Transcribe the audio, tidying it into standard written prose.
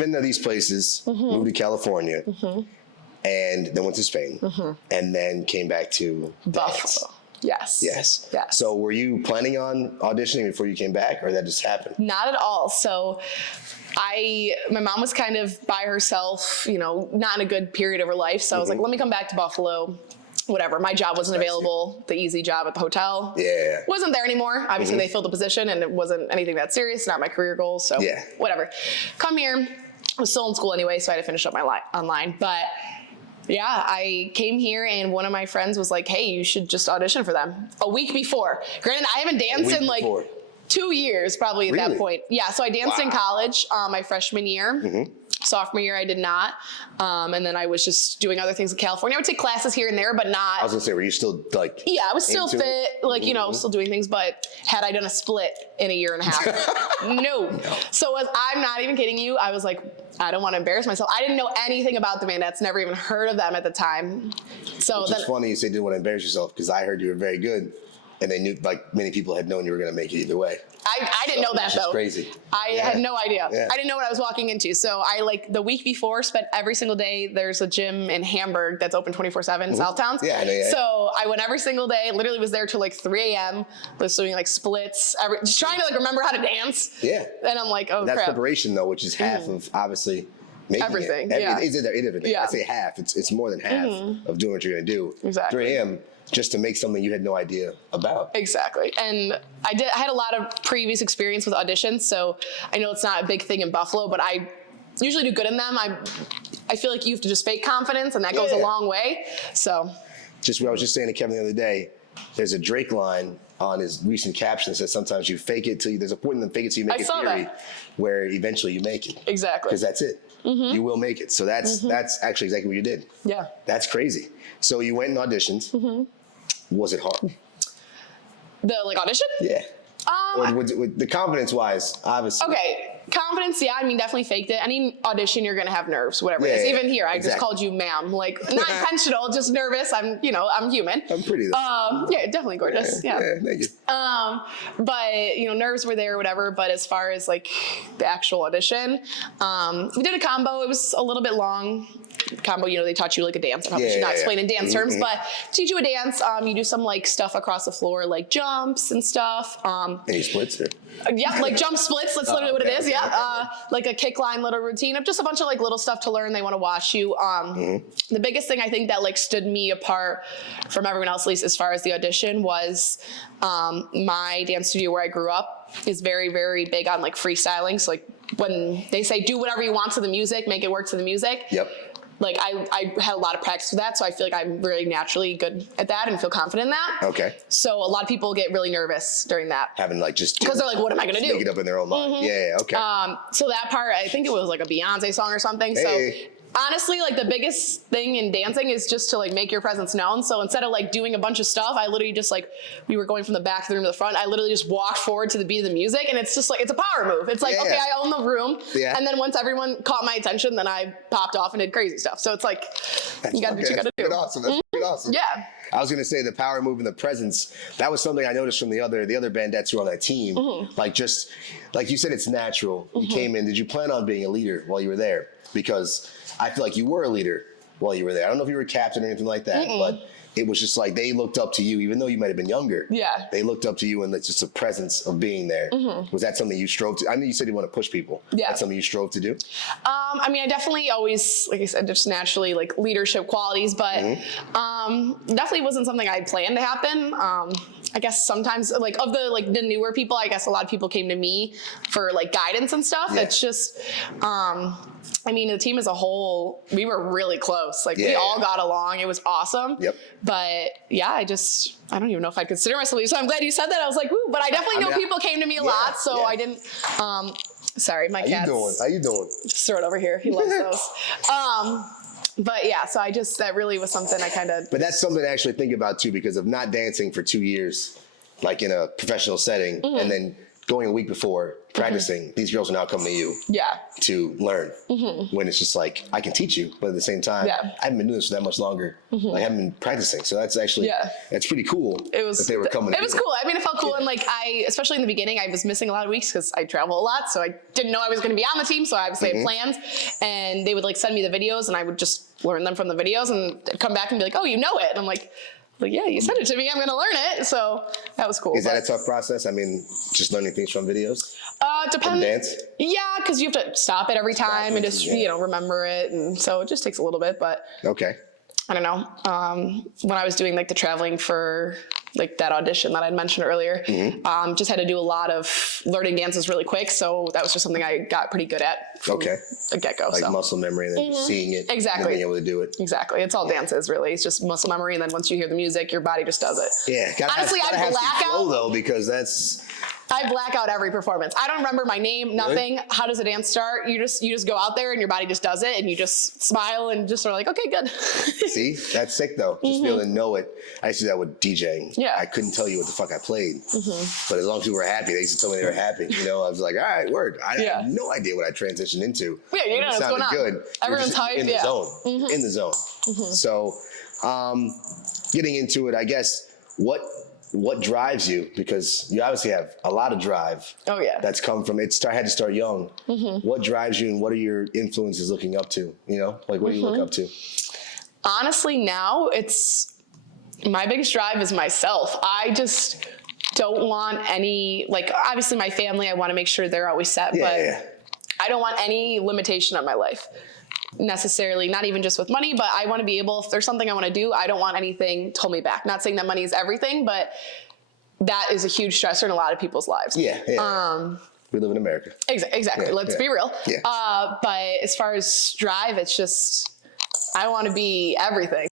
been to these places, moved to California, and then went to Spain, and then came back to Buffalo. Yes. Yes. Yes. So were you planning on auditioning before you came back, or that just happened? Not at all. So my mom was kind of by herself, you know, not in a good period of her life. So I was like, let me come back to Buffalo. Whatever. My job wasn't available. The easy job at the hotel wasn't there anymore. Obviously, they filled the position, and it wasn't anything that serious. Not my career goals. So whatever. Come here. I was still in school anyway, so I had to finish up my online. But yeah, I came here, and one of my friends was like, hey, you should just audition for them a week before. Granted, I haven't danced in like 2 years probably at that point. Yeah, so I danced in college my freshman year. Sophomore year, I did not. And then I was just doing other things in California. I would take classes here and there, but not. I was gonna say, were you still like? Yeah, I was still fit, like, you know, still doing things. But had I done a split in a year and a half? No. So I'm not even kidding you. I was like, I don't want to embarrass myself. I didn't know anything about the Bandettes, never even heard of them at the time. So Which is funny you say you didn't want to embarrass yourself, because I heard you were very good, and they knew, like, many people had known you were going to make it either way. I didn't know that, though. Crazy. I had no idea. I didn't know what I was walking into. So I, like, the week before, spent every single day. There's a gym in Hamburg that's open 24/7, Southtowns. Yeah, I know, So I went every single day, literally was there till like 3 a.m. Was doing like splits, just trying to like remember how to dance. Yeah. And I'm like, oh, that's crap. preparation, though, which is half of, obviously, making everything. it. Yeah. It's everything. Yeah. I say half. It's more than half of doing what you're going to do. Exactly. 3 a.m. just to make something you had no idea about. Exactly. And I had a lot of previous experience with auditions, so I know it's not a big thing in Buffalo, but I usually do good in them. I feel like you have to just fake confidence, and that goes a long way. So just what I was just saying to Kevin the other day, there's a Drake line on his recent caption that says sometimes you fake it till you, there's a point in the fake it till you make it theory where eventually you make it. Exactly. Because that's it. You will make it. So that's actually exactly what you did. Yeah. That's crazy. So you went and auditioned. Was it hard? The like audition? Yeah. Or the confidence wise, obviously. Okay, confidence, yeah, I mean, definitely faked it. Any audition, you're gonna have nerves, whatever it is. Even here, I just called you ma'am, like, not intentional, just nervous. I'm human. I'm pretty though. Yeah, definitely gorgeous. Yeah. Thank you. But, nerves were there or whatever, but as far as like the actual audition, we did a combo. It was a little bit long. Combo, they taught you like a dance. I probably should not explain in dance terms, but teach you a dance. You do some like stuff across the floor, like jumps and stuff. Any splits? Yeah, like jump splits. That's literally what it is. Yeah, like a kick line little routine of just a bunch of like little stuff to learn. They want to watch you. The biggest thing I think that like stood me apart from everyone else, at least as far as the audition, was my dance studio where I grew up is very, very big on like freestyling. So like when they say do whatever you want to the music, make it work to the music. Yep. Like I had a lot of practice with that, so I feel like I'm really naturally good at that and feel confident in that. Okay. So a lot of people get really nervous during that. Having like just because they're like, what am I gonna do? Make it up in their own mind. Yeah. Okay. So that part, I think it was like a Beyonce song or something. Hey. So honestly, like the biggest thing in dancing is just to like make your presence known. So instead of like doing a bunch of stuff, I literally just like, we were going from the back of the room to the front. I literally just walked forward to the beat of the music, and it's just like, it's a power move. It's like, okay, I own the room. Yeah. And then once everyone caught my attention, then I popped off and did crazy stuff. So it's like, you gotta do what you gotta do. That's awesome. That's pretty awesome. Yeah. I was gonna say the power move and the presence. That was something I noticed from the other Bandettes who were on that team. Like just like you said, it's natural. You came in. Did you plan on being a leader while you were there? Because I feel like you were a leader while you were there. I don't know if you were a captain or anything like that, but it was just like they looked up to you, even though you might have been younger. Yeah. They looked up to you, and it's just a presence of being there. Was that something you strove to? I know you said you want to push people. Yeah. That's something you strove to do? I mean, I definitely always, like I said, just naturally like leadership qualities, but definitely wasn't something I planned to happen. I guess sometimes like of the newer people, I guess a lot of people came to me for like guidance and stuff. Yeah. It's just, I mean, the team as a whole, we were really close. Like we all got along. It was awesome. Yep. But yeah, I don't even know if I consider myself. So I'm glad you said that. I was like, woo, but I definitely know people came to me a lot. So I didn't, sorry, my cat's. How you doing? Just throw it over here. He loves those. But yeah, so that really was something I kind of. But that's something to actually think about too, because of not dancing for 2 years, like in a professional setting, and then going a week before practicing, these girls are now coming to you Yeah. to learn. When it's just like, I can teach you, but at the same time, I haven't been doing this for that much longer. Like, I haven't been practicing. So that's actually, that's pretty cool that they were coming. It was cool. I mean, it felt cool. And like, especially in the beginning, I was missing a lot of weeks because I travel a lot. So I didn't know I was going to be on the team. So I obviously had plans, and they would like send me the videos, and I would just learn them from the videos and come back and be like, oh, you know it. And I'm like, yeah, you sent it to me. I'm going to learn it. So that was cool. Is that a tough process? I mean, just learning things from videos? Depends. Dance? Yeah, because you have to stop it every time and just, remember it. And so it just takes a little bit, but Okay. I don't know. When I was doing like the traveling for like that audition that I'd mentioned earlier, just had to do a lot of learning dances really quick. So that was just something I got pretty good at from the get-go. Like muscle memory and then just seeing it. Exactly. And being able to do it. Exactly. It's all dances really. It's just muscle memory. And then once you hear the music, your body just does it. Yeah. Honestly, I black out. Though, because that's... I black out every performance. I don't remember my name, nothing. Really? How does a dance start? You just go out there and your body just does it, and you just smile and just sort of like, okay, good. See, that's sick though. Just be able to know it. I used to do that with DJing. Yeah. I couldn't tell you what the fuck I played, but as long as people were happy, they used to tell me they were happy. You know, I was like, all right, word. I had no idea what I transitioned into. Yeah, you know what's going on. Good. Everyone's hyped. In the zone. In the zone. So, getting into it, I guess what drives you? Because you obviously have a lot of drive. Oh yeah. That's come from had to start young. What drives you, and what are your influences looking up to? You know, like what do you look up to? Honestly, now it's my biggest drive is myself. I just don't want any, like, obviously my family, I want to make sure they're always set, but I don't want any limitation on my life. Necessarily, not even just with money, but I want to be able, if there's something I want to do, I don't want anything to hold me back. Not saying that money is everything, but that is a huge stressor in a lot of people's lives. We live in America. Exactly. Let's be real. Yeah. But as far as drive, it's just, I want to be everything.